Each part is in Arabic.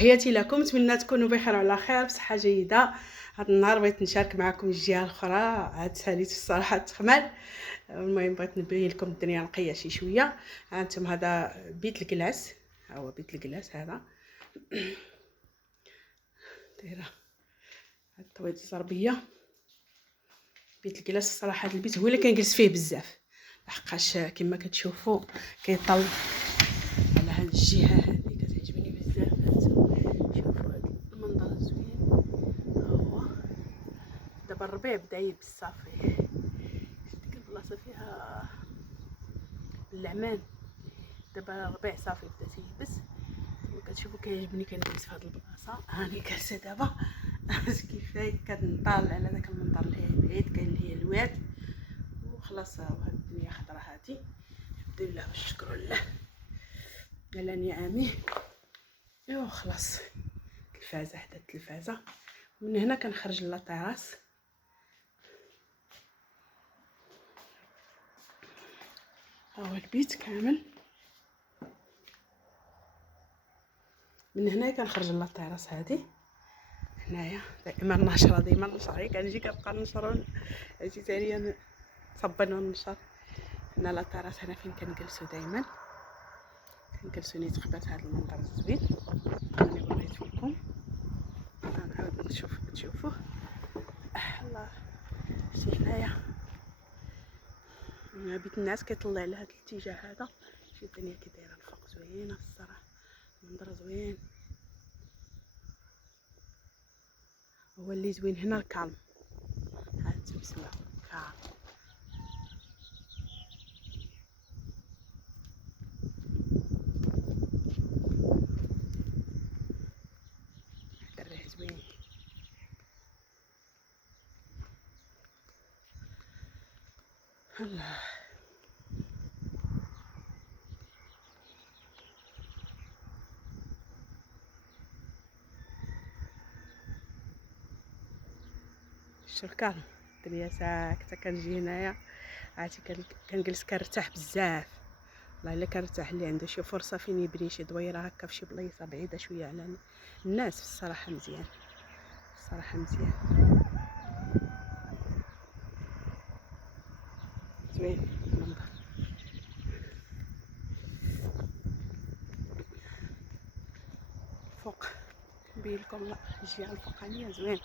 تحياتي لكم، نتمنى تكونوا بخير وعلى خير بصحه جيده. هذا النهار بغيت نشارك معكم الجهه الاخرى، عاد ساليت الصراحه تخمل. المهم بغيت نبين لكم الدنيا نقيه شي شويه. هانتم هذا بيت الكلاس، ها هو بيت الكلاس هذا. دايره هاد الطويط الزربيه بيت الكلاس. الصراحه هذا البيت هو اللي كنجلس فيه بزاف، لحقاش كما كتشوفوا كيطل على هاد الجهه هذه، كتعجبني بزاف. شوفوا هاد المنظر زوين. ها هو دابا الربيع بدا يبس صافي، ديك البلاصه فيها اللعمان. دابا الربيع صافي بدا تيبس. كما كتشوفوا كيعجبني كنجلس في هاد البلاصه. هاني جالسه دابا كيفاش كنطالع على داك المنظر اللي بعيد، كاين اللي هي الواد وخلاص. هاد الدنيا خضرا هادي، الحمد لله والشكر لله على نعمه. ايوا خلاص التلفازه حدا التلفازه. من هنا كنخرج لاطيراس. ها هو البيت كامل. من هنا كنخرج لاطيراس هادي هنايا. دائما نشره، ديما نشر، كنجي كنبقى نشر، اجي تاني صبن ونشر. هنا لاطيراس، هنا فين كنجلسو دائما، كنجلسو نيتقبات هذا المنظر الزوين. راني وريته لكم، غنعاود تشوفوه. الله شتي هنايا بيت الناس كيطلع على هذا الاتجاه هذا. شوف الدنيا كي دايره الفوق زوينه الصراحه، منظر زوين. هو اللي زوين هنا الكالم، ها انتم سمعوا كالم. الريح زوين. الله شتو الكالم، الدنيا ساكته. كنجي هنايا عرفتي كنجلس كنرتاح بزاف. والله الا كنرتاح. اللي عنده شي فرصه فين يبني شي دويره هكا في شي بلايصه بعيده شويه على الناس، الصراحه مزيان، الصراحه مزيان زوين المنظر. فوق نبين لكم الجهه الفوقانيه زوين.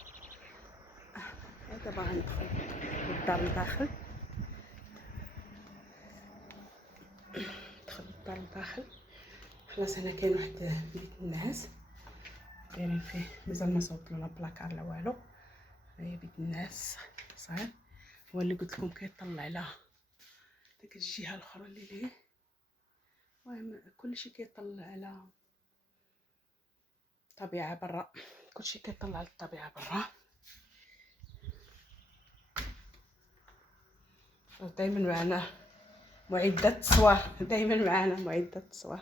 دابا غندخل للدار لداخل، ندخل للدار لداخل. خلاص هنا كاين واحد بيت الناس دايرين فيه، مازال ما صوبت لا بلاكار لا والو. هي بيت الناس صغير، هو اللي قلت لكم كيطلع على ديك الجهه الاخرى اللي ليه. المهم كلشي كيطلع على الطبيعه برا، كلشي كيطلع على الطبيعه برا. دائما معنا معدة تصوير، دائما معنا معدة تصوير.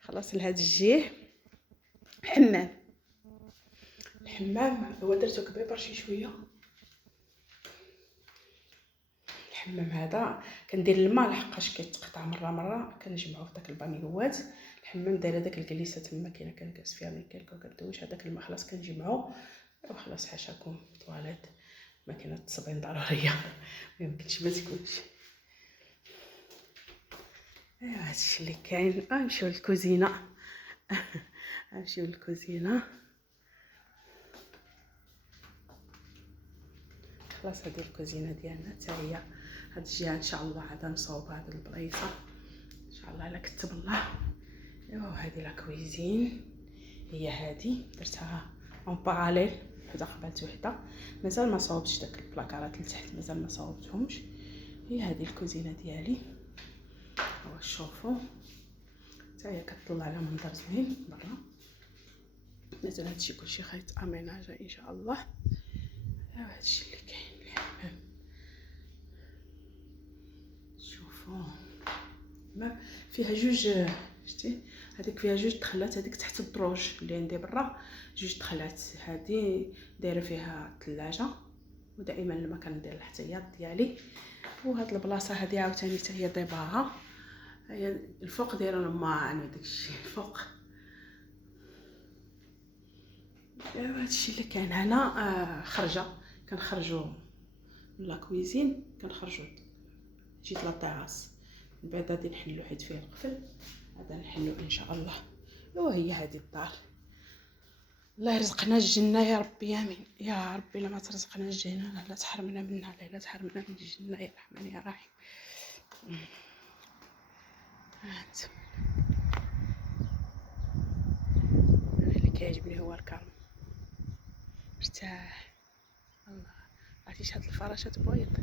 خلاص لهاد الجهه حمام. الحمام هو درتو كبيبر شي شويه. الحمام هذا كندير الماء لحقاش كيتقطع مره كنجمعو في داك البانيوات. الحمام دايره داك الجليسه تما كاينه كنجلس فيها ملي كندوش هذاك الماء خلاص كنجمعو. وخلاص حاشاكم طواليت ماكينه التصبين ضروريه، ما يمكنش ما تكونش. ايوا هادشي اللي كاين. نمشيو للكوزينه. نمشيو للكوزينه. خلاص هذه الكوزينه ديالنا حتى هي. هاد الجهه ان شاء الله عاد نصاوب هاد البلايصه ان شاء الله الا كتب الله. ايوا هذه لا كويزين هي هذه، درتها اون باراليل وحده قبالت وحده. مازال ما صاوبتش داك البلاكارات لتحت، مازال ما صاوبتهمش. هي هذه الكوزينه ديالي. هو شوفوا حتى هي كتطلع على منظر زوين برا. مازال هادشي كلشي خايط اميناجا ان شاء الله. ايوا هادشي اللي كاين. الحمام شوفوا ما فيها جوج، شتي هذيك فيها جوج دخلات، هذيك تحت الدروج اللي عندي برا جوج دخلات. هذه دايره فيها ثلاجه، ودائما لما كندير الاحتياط ديالي. وهاد البلاصه هذه عاوتاني حتى هي طيباها. هي الفوق دايره الماعن وداكشي الفوق. ايوا هادشي اللي كاين هنا. خرجه كنخرجوا من لا كويزين، كنخرجوا جيت لا طيراس، من بعد غادي نحلو حيت فيه القفل، غادا نحلو ان شاء الله. ايوا هي هذه الدار. الله يرزقنا الجنه يا ربي، امين يا ربي. لا ما ترزقنا الجنه لا تحرمنا منها، لا تحرمنا من الجنه يا رحمن يا رحيم. هانتم اللي كيعجبني هو الكرم، مرتاح الله. عرفتيش هاد الفراشات بويض،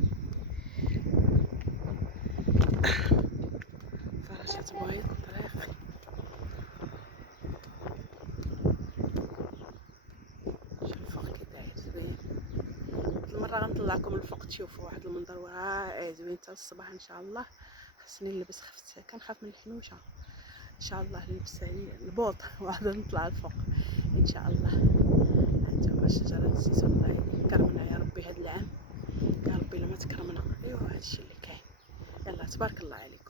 فراشات بويض طريق. شوف الفوق كي داير زوين. هاد المره غنطلعكم الفوق تشوفوا واحد المنظر واعر زوين حتى الصباح ان شاء الله. خصني نلبس كنخاف من الحنوشه، ان شاء الله نلبس البوط وغادا نطلع الفوق ان شاء الله. هانتوما شجره الزيتون، الله يكرمنا يا ربي هاد العام، يا ربي لما تكرمنا. ايوا هادشي اللي كاين. يلا تبارك الله عليكم.